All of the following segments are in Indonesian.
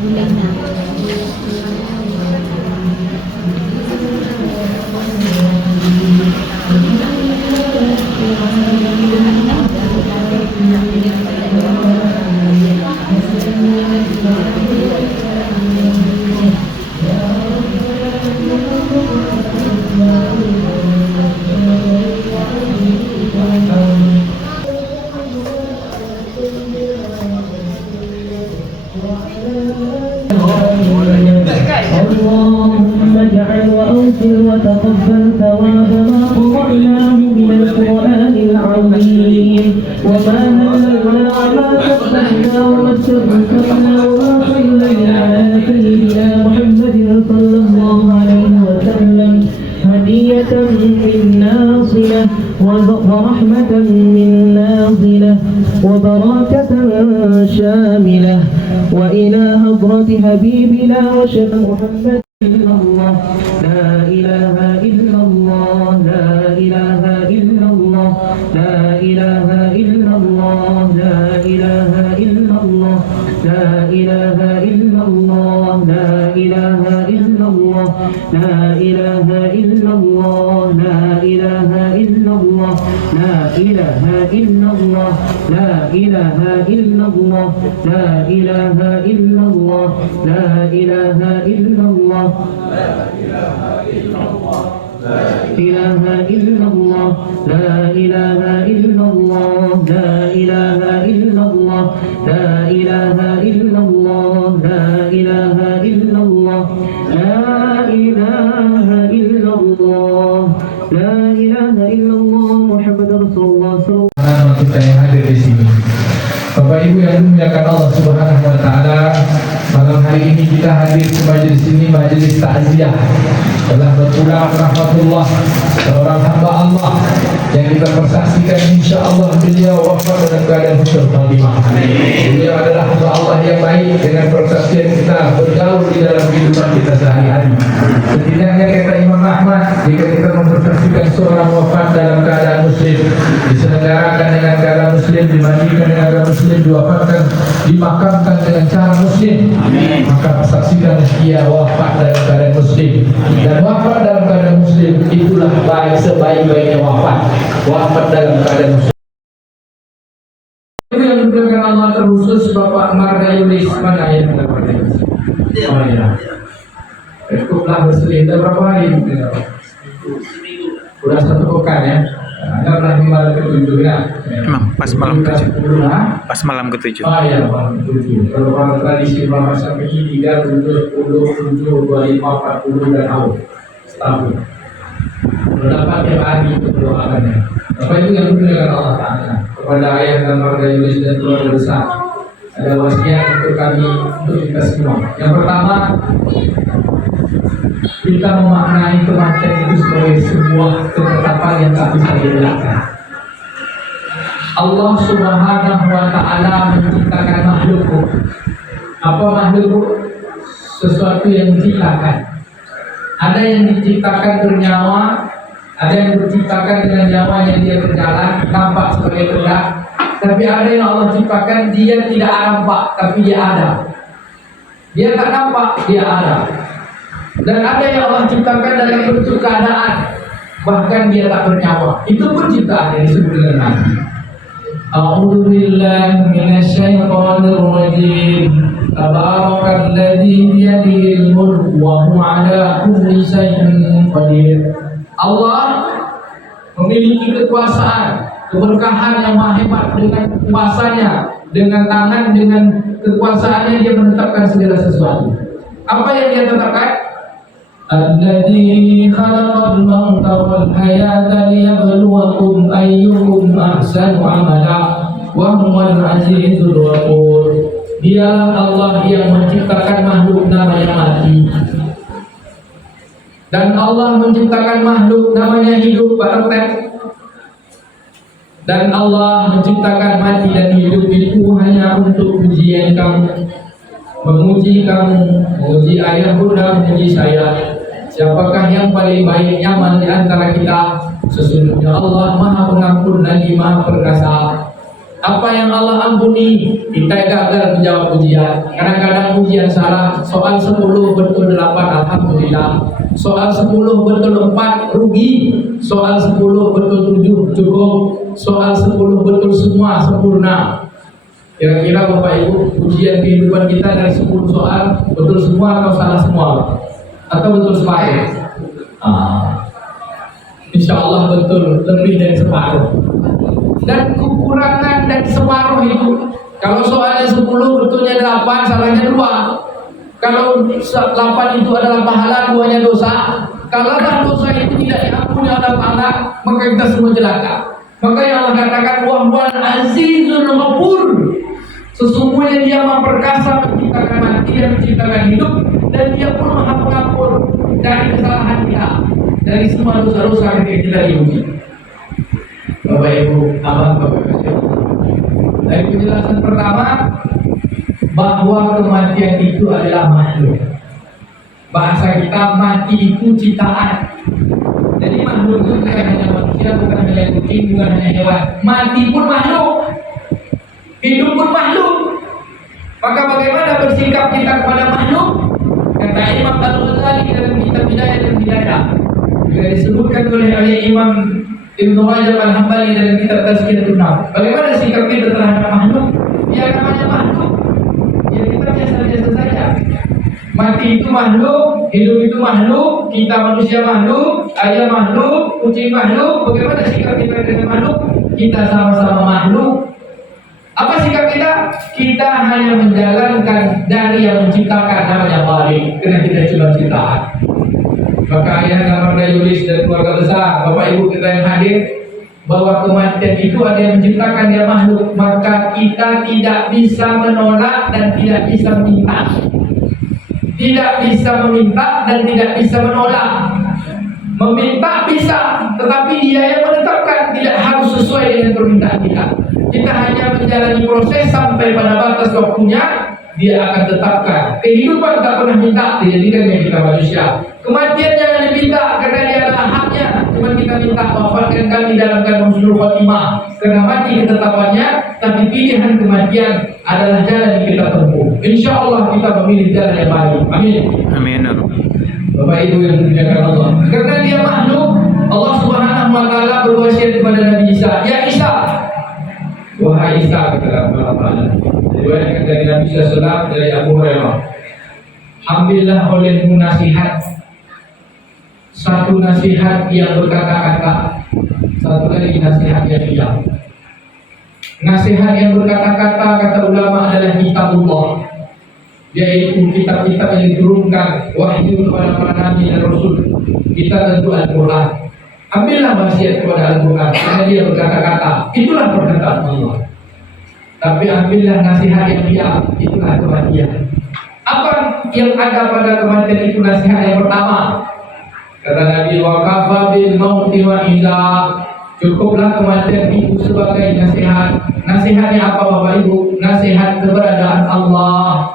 Gulay na. اللهم اجعل وأوصل وتقبل ثواب ما قرأناه من القرآن العظيم وما نزلنا وما سبحنا وما استغفرنا وما صلينا على سيدنا محمد صلى الله عليه وسلم هدية من ناصلة ورحمة من ناصلة وبركة شاملة وإلى حضرة حبيبنا وشفيع محمد إلا الله لا إله إلا الله لا إله إلا الله لا إله إلا الله لا إله إلا الله لا إله إلا الله لا إله إلا الله لا إله إلا الله لا إله إلا الله لا إله إلا الله لا إله إلا الله لا إله إلا الله لا إله إلا الله إله إلا الله لا إله إلا الله لا إله إلا الله لا إله إلا الله لا إله إلا الله لا إله إلا الله لا إله إلا الله محمد رسول الله صلى الله عليه وسلم. Kita yang hadir di sini, Bapak Ibu yang dimuliakan Allah Subhanahu Wa Taala, malam hari ini kita hadir ke majelis ini, majelis takziah. Telah berpulang rahmatullah seorang hamba Allah yang kita persaksikan insya Allah beliau wafat dalam keadaan husnul khatimah. Beliau adalah hamba Allah yang baik dengan persaksian kita bergaul di dalam kehidupan kita sehari-hari. Setidaknya kata Imam Ahmad, jika kita mempersaksikan seorang wafat dalam keadaan muslim, diselenggarakan dengan keadaan muslim, dimandikan dengan keadaan muslim, diwafatkan, dimakamkan dengan cara muslim, maka persaksikan dia wafat dalam keadaan muslim. Dan wafat dalam keadaan muslim itulah baik sebaik-baiknya wafat dalam keadaan muslim. Itu yang diberikan Allah terkhusus Bapak Mardayulis, mana yang mendapatkan? Oh ya, cukuplah berselinda berapa hari? Sudah 1 pekan ya. Anda pernah di malam ke-7 ya? Emang pas malam ke-7. Pas malam ke-7. Oh iya, malam ke-7. Kalau orang tradisi Muhammad Syafi'i 3, 7, 10, 25, 40 dan tahun setahun. Berdapat tiap hari itu doakannya. Bapak itu yang diberikan Allah Ta'ala kepada ayah dan keluarga Yulis dan keluarga besar. Ada wasiat untuk kami, untuk kita semua. Yang pertama, kita memaknai kematian itu sebagai sebuah ketetapan yang tak bisa dielakkan. Allah Subhanahu Wa Ta'ala menciptakan makhluk. Apa makhluk? Sesuatu yang diciptakan. Ada yang diciptakan bernyawa, ada yang diciptakan dengan nyawanya dia berjalan, nampak sebagai benda. Tapi ada yang Allah ciptakan dia tidak nampak, tapi dia ada. Dia tak nampak, dia ada. Dan ada yang Allah ciptakan dalam bentuk keadaan, bahkan dia tak bernyawa. Itu pun ciptaan yang disebut dengan nabi. A'udzu billahi minasyaitonir rajim. Tabarakalladzi biyadihil mulku wa huwa 'ala kulli syai'in qadir. Allah memiliki kekuasaan, keberkahan yang maha hebat dengan kuasanya, dengan tangan, dengan kekuasaannya dia menetapkan segala sesuatu. Apa yang dia tetapkan? Alladzi khalaqal mauta wal hayata liyabluwakum ayyukum ahsanu amala wa huwal azizul ghafur. Dialah Allah yang menciptakan makhluk namanya mati. Dan Allah menciptakan makhluk namanya hidup, Pak Dokter. Dan Allah menciptakan mati dan hidup itu hanya untuk ujian kamu, menguji kamu, menguji ayah bunda, menguji saya. Siapakah yang paling baik nyaman di antara kita? Sesungguhnya Allah Maha Pengampun lagi Maha Perkasa. Apa yang Allah ampuni, kita gagal menjawab ujian. Kadang-kadang ujian salah, soal 10 betul 8, alhamdulillah. Soal 10 betul 4, rugi. Soal 10 betul 7, cukup. Soal 10 betul semua, sempurna. Kira-kira Bapak Ibu, ujian kehidupan kita dari 10 soal, betul semua atau salah semua? Atau betul separuh? Insya Allah betul, lebih dari separuh. Dan kekurangan dan separuh itu, kalau soalnya 10 betulnya 8, salahnya 2. Kalau 8 itu adalah pahala, 2-nya dosa. Kalau dosa itu tidak diampuni oleh Allah, maka kita semua celaka. Maka yang Allah katakan, wahwal azizul ghafur, sesungguhnya dia maha perkasa menciptakan mati dan menciptakan hidup, dan dia pun maha pengampun dari kesalahan kita, dari semua dosa-dosa ketika kita diuji. Bapak Ibu, abang Bapak Ibu, dari penjelasan pertama bahwa kematian itu adalah makhluk. Bahasa kita, mati itu ciptaan. Jadi makhluk itu bukan hanya manusia, bukan hanya kucing, bukan hanya hewan. Mati pun makhluk, hidup pun makhluk. Maka bagaimana bersikap kita kepada makhluk? Kata Imam Al-Ghazali dalam kitab Bidayah dan Hidayah, juga disebutkan oleh Imam Ibnu Rajab Al-Hambali dalam kitab Tazkiratul Nafs. Bagaimana sikap kita terhadap makhluk? Ya namanya makhluk, ya kita biasa-biasa saja. Mati itu makhluk, hidup itu makhluk, kita manusia makhluk, ayam makhluk, kucing makhluk. Bagaimana sikap kita dengan makhluk? Kita sama-sama makhluk. Apa sikap kita? Kita hanya menjalankan dari yang menciptakan, namanya Khalik, karena kita cuma ciptaan. Maka ayah Kamar Yulis dan keluarga besar, Bapak Ibu kita yang hadir, bahwa kematian itu ada yang menciptakan, dia makhluk. Maka kita tidak bisa menolak dan tidak bisa meminta. Tidak bisa meminta dan tidak bisa menolak. Meminta bisa, tetapi dia yang menetapkan, tidak harus sesuai dengan permintaan kita. Kita hanya menjalani proses sampai pada batas waktunya, dia akan tetapkan. Kehidupan tak pernah minta, dijadikannya kita manusia. Kematian jangan diminta, karena dia adalah haknya. Cuma kita minta, wafatkan kami dalam keadaan husnul khotimah, karena mati ketetapannya. Tapi pilihan kematian adalah jalan yang kita tempuh. Insya Allah kita memilih jalan yang baik. Amin. Amin. Bapak Ibu yang dimuliakan Allah, karena dia makhluk, Allah Subhanahu wa taala berwasiat kepada Nabi Isa, ya Isa, wahai Isa, kata Allah Taala. Diriwayatkan dari Nabi SAW dari Abu Hurairah, ambillah olehmu nasihat, satu nasihat yang berkata-kata, satu lagi nasihat yang diam. Nasihat yang berkata-kata, kata ulama, adalah kitabullah, yaitu kitab-kitab yang diturunkan wahyu kepada para nabi dan rasul. Kita tentu Al-Quran. Ambillah wasiat kepada Al-Quran, karena dia berkata-kata, itulah perkataan Allah. Tapi ambillah nasihat yang diam, itulah kematian. Apa yang ada pada kematian itu? Nasihat yang pertama, kata Nabi, wa kafa bil mauti wa iza, cukuplah kematian itu sebagai nasihat. Nasihatnya apa Bapak Ibu? Nasihat keberadaan Allah.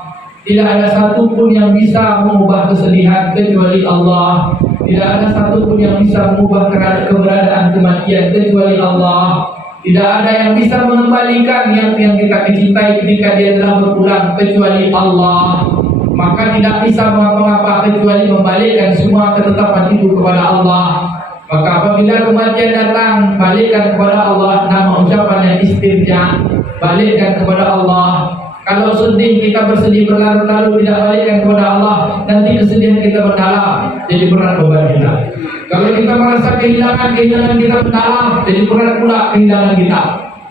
Tidak ada satupun yang bisa mengubah kesedihan kecuali Allah. Tidak ada satupun yang bisa mengubah keberadaan kematian kecuali Allah. Tidak ada yang bisa mengembalikan yang kita cintai ketika dia telah berpulang kecuali Allah. Maka tidak bisa mengapa-ngapa kecuali membalikkan semua ketetapan itu kepada Allah. Maka apabila kematian datang, balikkan kepada Allah. Nama ucapan yang istirja, balikkan kepada Allah. Kalau sedih, kita bersedih berlarut-larut, tidak balikkan kepada Allah, nanti kesedihan kita mendalam, jadi berat beban kita. Kalau kita merasa kehilangan kita mendalam, jadi berat pula kehilangan kita.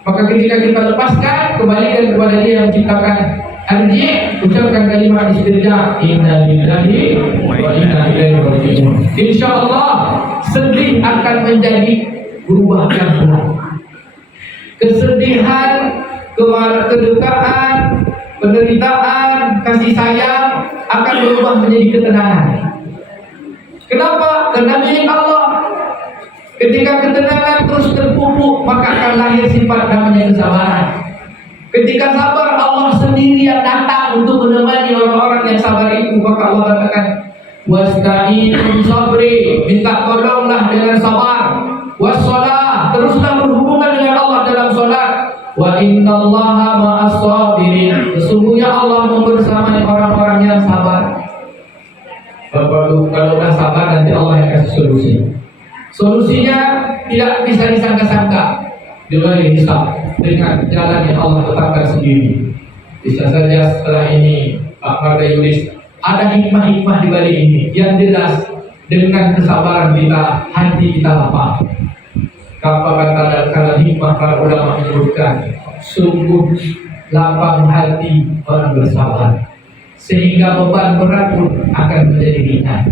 Maka ketika kita lepaskan, kembalikan kepada dia yang menciptakan. Arji, ucapkan kalimat istirja, inna lillahi wa inna ilaihi raji'un. Insyaallah sedih akan menjadi berubah pelan-pelan. Kesedihan, kedukaan, penderitaan, kasih sayang akan berubah menjadi ketenangan. Kenapa? Karena milik Allah. Ketika ketenangan terus terpupuk, maka akan lahir sifat namanya kesabaran. Ketika sabar, Allah sendiri yang datang untuk menemani orang-orang yang sabar itu. Maka Allah katakan, wasta'inu sabri, minta tolonglah dengan sabar. Wassalah, teruslah berhubungan dengan Allah dalam salat. Wa innallaha ma'as sabirin. Sesungguhnya Allah membersamai orang-orang yang sabar. Kalau udah sabar nanti Allah yang kasih solusi. Solusinya tidak bisa disangka-sangka. Juga dihisab dengan jalan yang Allah tetapkan sendiri. Bisa saja setelah ini Pak Mardayulis ada hikmah-hikmah di balik ini yang jelas. Dengan kesabaran kita, hati kita lapang. Apa kata dan kala hikmah para ulama menyebutkan, sungguh lapang hati orang bersabar, sehingga beban berat pun akan menjadi ringan.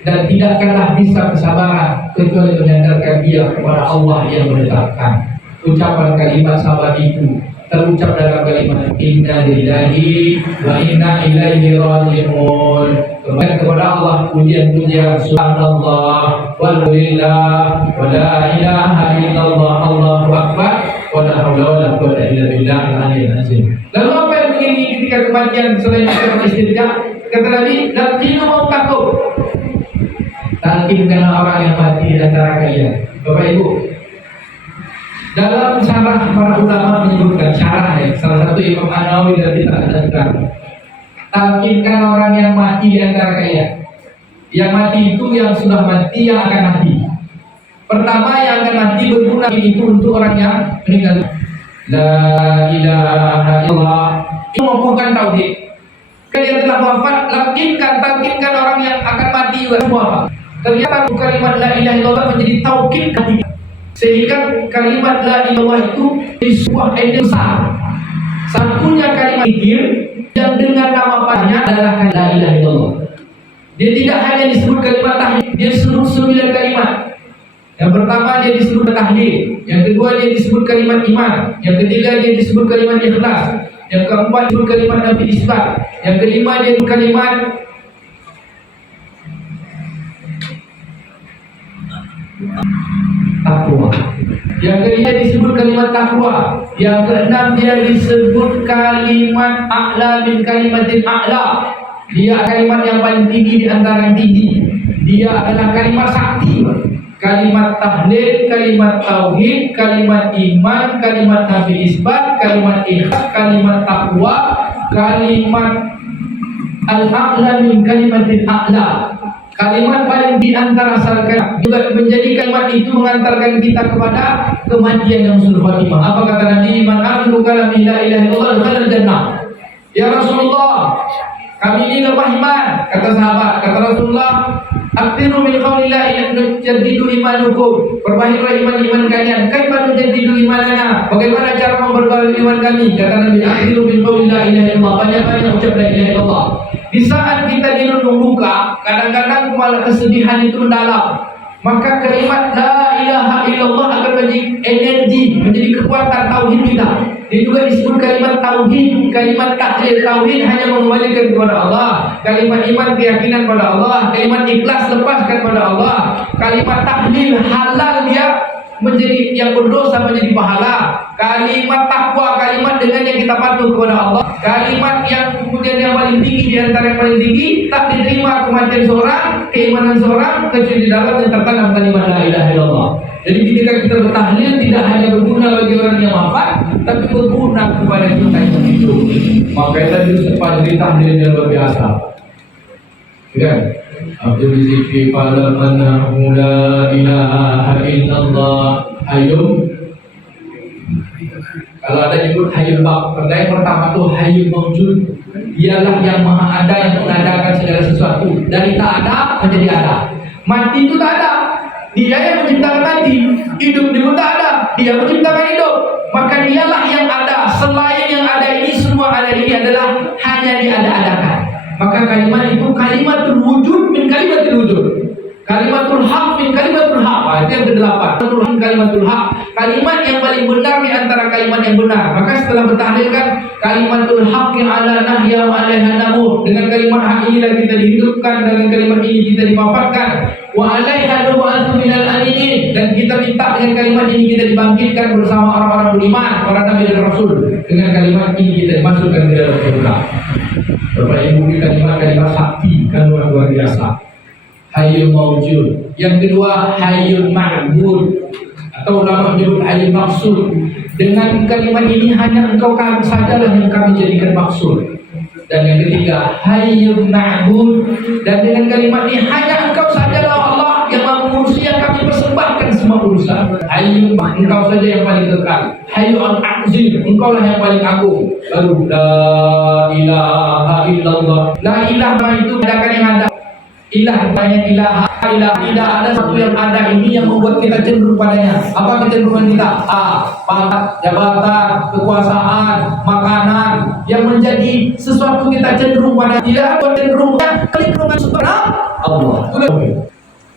Dan tidakkanlah bisa kesabaran kecuali menyandarkan dia kepada Allah yang menetapkan. Ucapan kalimat sabar itu terucap dalam kalimat inna lillahi wa inna ilaihi raji'un. Kepada Allah pujian-pujian, subhanallah walhamdulillah wa la ilaha illallah, Allahu akbar, wa la haula wa la quwwata illa billahil aliyyil azim. Lalu apa yang mengiringi ketika kematian selain istirja? Kata Nabi, laqinu mautakum. Talqinkanlah orang yang mati di antara kalian. Bapak Ibu, dalam syarah para ulama menyebutkan syarah ya, salah satu Imam An-Nawawi dan kita ada talqinkan orang yang mati di antara kalian. Yang mati itu yang sudah mati, yang akan mati. Pertama yang akan mati berguna itu untuk orang yang meninggal. La ilaha illallah. Itu mengukuhkan tauhid. Kalian telah wafat, talqinkan orang yang akan mati wafat. Ternyata kalimat la ilaha illallah menjadi taukid hati. Sehingga kalimat la ilallah itu menjadi sebuah ide besar. Satunya kalimat zikir yang dengan nama panjang adalah la ilaha illallah. Dia tidak hanya disebut kalimat tahlil, dia disebut 9 kalimat. Yang pertama dia disebut tahlil, yang kedua dia disebut kalimat iman, yang ketiga dia disebut kalimat ikhlas, yang keempat disebut kalimat nafi isbat, yang kelima dia disebut kalimat takwa. Yang kelima disebut kalimat takwa. Yang keenam dia disebut kalimat a'la min kalimatin a'la. Dia kalimat yang paling tinggi di antara yang tinggi. Dia adalah kalimat sakti. Kalimat tahlil, kalimat tauhid, kalimat iman, kalimat nafi isbat, kalimat ikhlas, kalimat takwa, kalimat al-a'la min kalimatin a'la. Kalimat paling di antara salkan juga menjadi kalimat itu mengantarkan kita kepada kematian yang husnul khatimah. Apa kata Nabi? Man akhiru kalami la ilaha illallah dakhala jannah. Ya Rasulullah, kami ini lemah iman. Kata sahabat, kata Rasulullah, aktiru min qawli la ilaha jadidu imanukum. Perbaikilah iman kalian. Kaifa nujaddidu imanana? Bagaimana cara memperbaiki iman kami? Kata Nabi, aktiru min qawli la ilaha illallah. Banyak-banyak ucap la ilaha illallah. Di saat kita dirundung duka, kadang-kadang malah kesedihan itu mendalam. Maka kalimat la ilaha illallah akan menjadi energi, menjadi kekuatan tauhid kita. Dia juga disebut kalimat tauhid, kalimat tahlil. Tauhid hanya mengembalikan kepada Allah. Kalimat iman keyakinan pada Allah. Kalimat ikhlas lepaskan pada Allah. Kalimat tahlil halal dia menjadi yang berdosa menjadi pahala. Kalimat takwa, kalimat dengan yang kita patuh kepada Allah. Kalimat yang kemudian yang paling tinggi di antara yang paling tinggi, tak diterima kematian seorang, keimanan seorang kecuali di dalam yang tertanam kalimat la ilaha illallah. Jadi ketika kita bertahlil tidak hanya berguna bagi orang yang wafat, tapi berguna kepada kita yang hidup. Maka tadi sepanjang tahlilnya luar biasa. Kan? Abdul zikri falam annahu la ilaha illallah hayyum. Kalau ada nyebut hayyul baq, yang pertama itu hayyul mawjud. Dialah yang maha ada, yang mengadakan segala sesuatu. Dari tak ada menjadi ada. Mati itu tak ada. Dia yang menciptakan mati. Hidup itu tak ada. Dia menciptakan hidup. Maka dialah yang ada. Selain yang ada ini, semua ada ini adalah hanya diada-adakan. Maka kalimat itu kalimatul wujud min kalimatul wujud. Kalimatul haq min kalimatul haq. Itu yang ke-8. Kalimatul haq. Kalimat yang paling benar di antara kalimat yang benar. Maka setelah bertahlilkan kalimatul haq yang ala nahya wa alaiha namut. Dengan kalimat hak inilah kita dihidupkan, dengan kalimat ini kita diwafatkan. Wa alaiha nub'atsu minal aminin. Dan kita minta dengan kalimat ini kita dibangkitkan bersama orang-orang beriman, para nabi dan rasul. Dengan kalimat ini kita dimasukkan ke dalam surga. Bapak Ibu, kalimat sakti kan luar biasa. Hayyul mawjud. Yang kedua hayyul ma'bud, atau ulama menyebut hayyul maqsud. Dengan kalimat ini hanya engkau sajalah yang kami jadikan maksud. Dan yang ketiga, Hayyun Ma'bud. Dan dengan kalimat ini hanya engkau sajalah Allah yang mengurusi, yang kami persembahkan semua urusan. Hayyun, engkau saja yang paling kekal. Hayyun Azim, engkau lah yang paling agung. Lalu la ilaha illallah. La ilaha itu adakan yang ada. Ilah banyak ilah, tidak ada satu yang ada ini yang membuat kita cenderung padanya. Apa kecenderungan kita? Pangkat, jabatan, kekuasaan, makanan yang menjadi sesuatu kita cenderung pada. Tidak ada cenderungnya kecenderungan kepada Allah.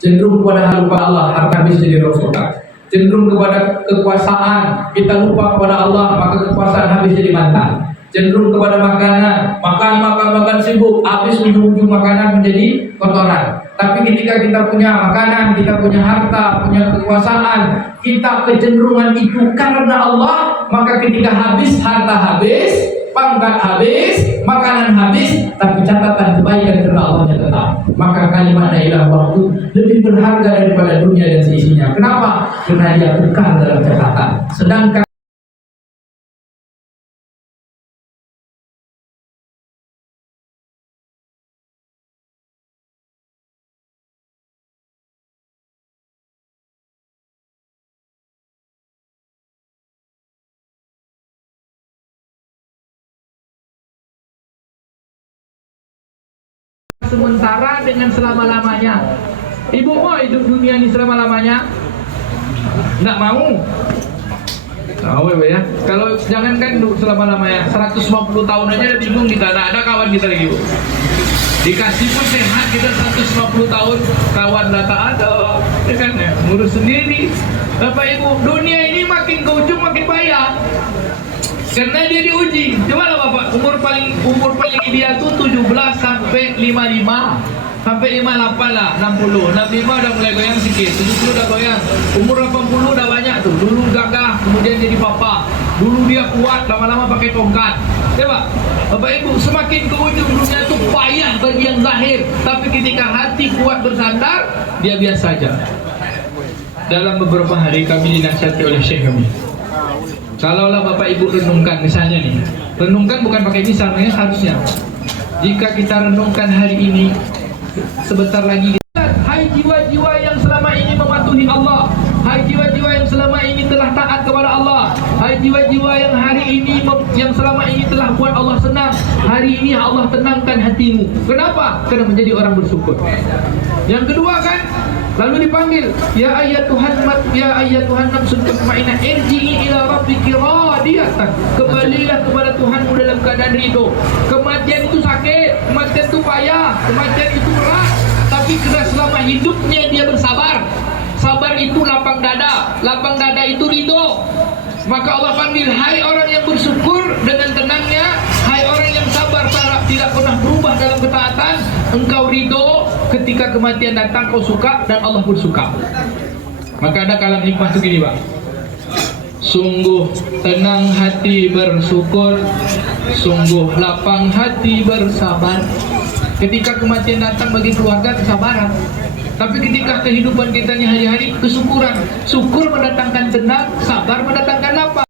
Cenderung kepada lupa Allah, harta habis jadi rosokan. Cenderung kepada kekuasaan, kita lupa kepada Allah, maka kekuasaan habis jadi mantan. Cenderung kepada makanan, makan sibuk, habis ujung-ujung makanan menjadi kotoran. Tapi ketika kita punya makanan, kita punya harta, punya kekuasaan, kita kecenderungan itu karena Allah, maka ketika habis, harta habis, pangkat habis, makanan habis, tapi catatan kebaikan karena Allahnya tetap. Maka kalimat la ilaha illallah itu lebih berharga daripada dunia dan seisinya. Kenapa? Karena dia kekal dalam catatan. Sedangkan sementara dengan selama-lamanya. Ibu mau hidup dunia ini selama-lamanya? Nggak mau. Tahu ya? Kalau jangankan selama-lamanya, 150 tahun aja udah bingung kita. Nah, ada kawan kita lagi, Bu. Dikasih pun sehat kita 150 tahun, kawan data ada. Ya kan ya, ngurus sendiri. Bapak Ibu, dunia ini makin ke ujung makin payah. Karena dia diuji. Coba lah Bapak, umur paling ideal tuh 17 sampai 55. Sampai 58 lah, 60. 65 udah mulai goyang sedikit, 70 udah goyang. Umur 80 udah banyak tuh. Dulu gagah, kemudian jadi papa. Dulu dia kuat, lama-lama pakai tongkat. Coba, Bapak Ibu, semakin ke ujung dunia itu payah bagi yang zahir. Tapi ketika hati kuat bersandar, dia biasa saja. Dalam beberapa hari kami dinasihati oleh Syekh kami. Kalaulah Bapak Ibu renungkan, misalnya nih, renungkan bukan pakai misalnya, harusnya jika kita renungkan hari ini, sebentar lagi, hai jiwa-jiwa yang selama ini mematuhi Allah, hai jiwa-jiwa yang selama ini telah taat kepada Allah, hai jiwa-jiwa yang hari ini yang selama ini telah buat Allah senang, hari ini Allah tenangkan hatimu. Kenapa? Karena menjadi orang bersyukur. Yang kedua kan, lalu dipanggil, ya ayyatuhan nafsul mutmainnah irji'i ila rabbiki radiyatan, kembalilah kepada Tuhanmu dalam keadaan ridho. Kematian itu sakit, kematian itu payah, kematian itu berat, tapi karena selama hidupnya dia bersabar. Sabar itu lapang dada itu ridho. Maka Allah panggil, hai orang yang bersyukur dengan tenangnya, hai orang yang sabar tidak pernah berubah dalam ketaatan, engkau ridho ketika kematian datang, kau suka dan Allah pun suka. Maka ada kalam hikmah itu gini Pak, sungguh tenang hati bersyukur, sungguh lapang hati bersabar. Ketika kematian datang bagi keluarga, kesabaran. Tapi ketika kehidupan kita ini hari-hari, kesyukuran. Syukur mendatangkan tenang, sabar mendatangkan lapang.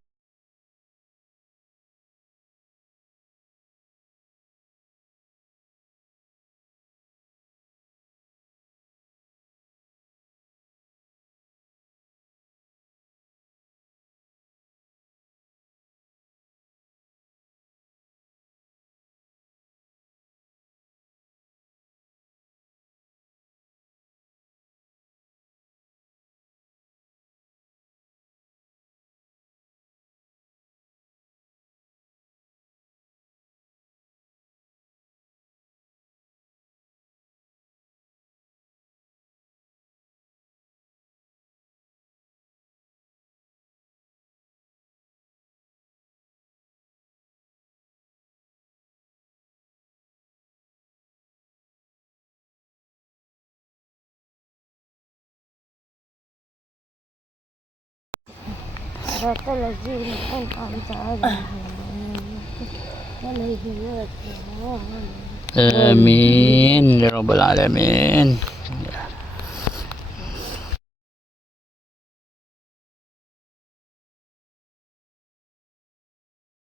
صراط الذين أنعمت عليهم Amin ya rabbal alamin.